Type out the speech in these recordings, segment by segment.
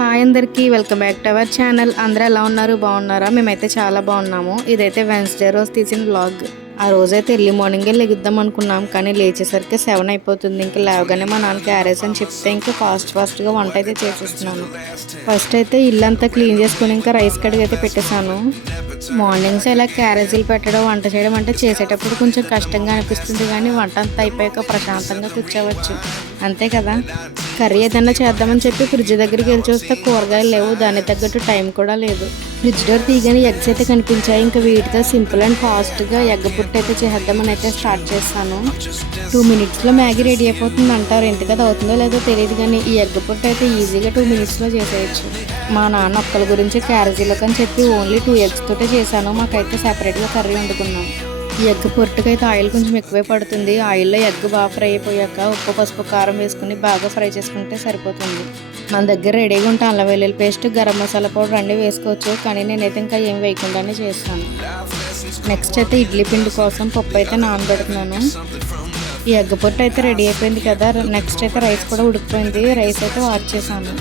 Hi అందరికీ welcome back to our channel. అందరూ ఎలా ఉన్నారు? బాగున్నారా? మేమైతే చాలా బాగున్నాము. ఇదైతే వెన్స్డే రోజు తీసిన బ్లాగ్ ఆ రోజైతే ఎర్లీ మార్నింగే లెగుద్దాం అనుకున్నాం కానీ లేచేసరికి సెవెన్ అయిపోతుంది. ఇంకా లేవగానే మా నాన్న క్యారేజ్ అని చెప్తే ఇంకా ఫాస్ట్ ఫాస్ట్గా వంట అయితే చేసేస్తున్నాను. ఫస్ట్ అయితే ఇల్లంతా క్లీన్ చేసుకుని ఇంకా రైస్ కడిగి అయితే పెట్టేశాను. మార్నింగ్స్ ఇలా క్యారేజీలు పెట్టడం వంట చేయడం అంటే చేసేటప్పుడు కొంచెం కష్టంగా అనిపిస్తుంది కానీ వంట అంతా అయిపోయాక ప్రశాంతంగా కూర్చోవచ్చు. అంతే కదా? కర్రీ ఏదైనా చేద్దామని చెప్పి ఫ్రిడ్జ్ దగ్గరికి వెళ్ళి చూస్తే కూరగాయలు లేవు దానికి తగ్గట్టు టైం కూడా లేదు. ఫ్రిడ్జ్ డోర్ తీయగానే ఎగ్స్ అయితే కనిపించాయి. ఇంకా వీటితో సింపుల్ అండ్ ఫాస్ట్గా ఎగ్ పుట్టు అయితే చేద్దామని అయితే స్టార్ట్ చేస్తాను టూ మినిట్స్లో మ్యాగీ రెడీ అయిపోతుంది అంటారు. ఇంటికి అది అవుతుందో లేదో తెలియదు కానీ ఈ ఎగ్ పుట్టు అయితే ఈజీగా టూ మినిట్స్లో చేసేయచ్చు. మా నాన్న ఒక్కల గురించి క్యారేజీలోకి అని చెప్పి ఓన్లీ టూ ఎగ్స్ తోటే చేశాను. మాకైతే సెపరేట్గా కర్రీ వండుకున్నాం. ఈ ఎగ్ అయితే ఆయిల్ కొంచెం ఎక్కువే పడుతుంది. ఆయిల్లో ఎగ్ బాగా ఫ్రై అయిపోయాక ఉప్పు పసుపు కారం వేసుకుని బాగా ఫ్రై చేసుకుంటే సరిపోతుంది. మన దగ్గర రెడీగా ఉంటే అల్లం వెల్లుల్లి పేస్ట్ గరం మసాలా పౌడర్ అన్నీ వేసుకోవచ్చు. కానీ నేనైతే ఇంకా ఏం వేయకుండానే చేస్తాను. నెక్స్ట్ అయితే ఇడ్లీ పిండి కోసం పప్పు అయితే నానబెడుతున్నాను. ఈ ఎగ్ పొట్టు అయితే రెడీ అయిపోయింది కదా. నెక్స్ట్ అయితే రైస్ కూడా ఉడికిపోయింది. రైస్ అయితే వాష్ చేశాను.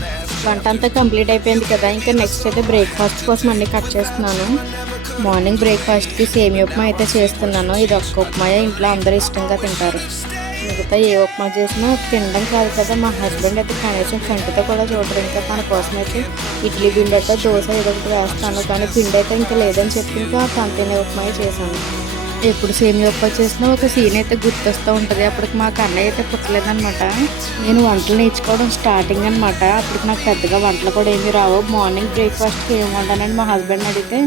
వంట అంతా కంప్లీట్ అయిపోయింది కదా. ఇంకా నెక్స్ట్ అయితే బ్రేక్ఫాస్ట్ కోసం అన్నీ కట్ చేస్తున్నాను. మార్నింగ్ బ్రేక్ఫాస్ట్కి సేమియా ఉప్మా అయితే చేస్తున్నాను. ఇది ఒక్క ఉప్మా ఇంట్లో అందరూ ఇష్టంగా తింటారు. మిగతా ఏ ఉప్మా చేసినా తినడం కాదు కదా మా హస్బెండ్ అయితే కనీసం కంటితో కూడా చూడరు. ఇంకా తన కోసం అయితే ఇడ్లీ పిండి అయితే దోశ ఏదో ఒకటి వేస్తాను. కానీ పిండి అయితే ఇంకా లేదని చెప్పి ఇంకా తను తినే ఉప్మా చేశాను. ఎప్పుడు సేమియా ఉప్మా చేసినా ఒక సీన్ అయితే గుర్తొస్తూ ఉంటుంది. అప్పటికి మాకు అన్నయ్య అయితే పుట్టలేదనమాట నేను వంటలు నేర్చుకోవడం స్టార్టింగ్ అనమాట అప్పటికి నాకు పెద్దగా వంటలు కూడా ఏమీ రావు. మార్నింగ్ బ్రేక్ఫాస్ట్కి ఏం వండానని మా హస్బెండ్ అడిగితే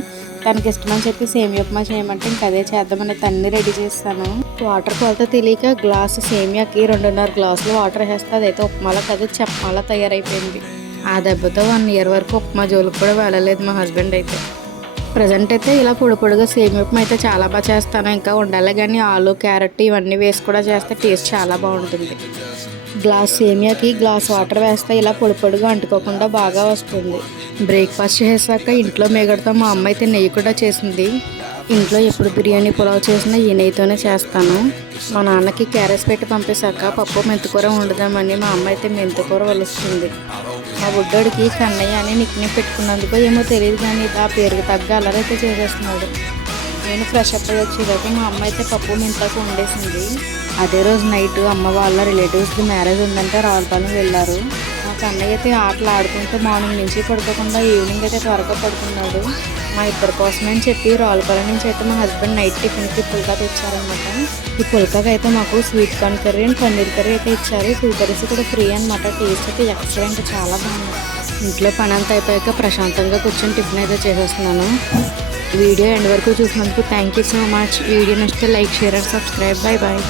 తనకి ఇష్టమని చెప్పి సేమియా ఉప్మా చేయమంటే ఇంక అదే చేద్దామని అన్ని రెడీ చేస్తాను. వాటర్ కొలత తెలియక గ్లాస్ సేమియాకి రెండున్నర గ్లాసులు వాటర్ వేస్తే అదైతే ఉప్మాలో కదా చెప్పమాలా తయారైపోయింది. ఆ దెబ్బతో వన్ ఇయర్ వరకు ఉప్మా జోలికి కూడా వెళ్ళలేదు మా హస్బెండ్ అయితే. ప్రజెంట్ అయితే ఇలా పొడి పొడిగా సేమియా ఉప్మా అయితే చాలా బాగా చేస్తాను. ఇంకా ఉండాలి కానీ ఆలు క్యారెట్ ఇవన్నీ వేసి కూడా చేస్తే టేస్ట్ చాలా బాగుంటుంది. గ్లాస్ సేమియాకి గ్లాస్ వాటర్ వేస్తే ఇలా పొడి పొడిగా అంటుకోకుండా బాగా వస్తుంది. బ్రేక్ఫాస్ట్ చేసాక ఇంట్లో మేగడతో. మా అమ్మ అయితే నెయ్యి కూడా చేసింది. ఇంట్లో ఎప్పుడు బిర్యానీ పులావ్ చేసినా ఈ నెయ్యితోనే చేస్తాను. మా నాన్నకి క్యారెట్స్ పెట్టి పంపేశాక పప్పు మెంతికూర వండుదామని మా అమ్మ అయితే మెంతికూర వలుస్తుంది. మా బుడ్డోడికి కన్నయ్య అని నిక్నే పెట్టుకున్నందుకు ఏమో తెలియదు కానీ ఆ పేరుకి తగ్గ అలరైతే చేసేస్తున్నాడు. నేను ఫ్రెష్ అప్ అయ్యి వచ్చేదాకా మా అమ్మ అయితే పప్పు మెంతాకు వండేసింది. అదే రోజు నైట్ అమ్మ వాళ్ళ రిలేటివ్స్కి మ్యారేజ్ ఉందంటే రావులపాలెం వెళ్ళారు. మా కన్నయ్య అయితే ఆటలు ఆడుకుంటూ మార్నింగ్ నుంచి పడుకోకుండా ఈవినింగ్ అయితే త్వరగా పడుకున్నాడు. మా ఇద్దరి కోసమే అని చెప్పి రావులపాలెం నుంచి అయితే మా హస్బెండ్ నైట్ టిఫిన్కి పుల్కా తెచ్చారనమాట ఈ పుల్కాకి అయితే మాకు sweet corn curry and paneer curry అయితే ఇచ్చారు. టూ కర్రీస్ కూడా ఫ్రీ అనమాట టేస్ట్ అయితే ఎక్సలెంట్ చాలా బాగుంది. ఇంట్లో పని అంతా అయిపోయాక ప్రశాంతంగా కూర్చొని టిఫిన్ అయితే చేసేస్తున్నాను. వీడియో ఎండ్ వరకు చూసినందుకు thank you so much video నచ్చితే like share and subscribe bye bye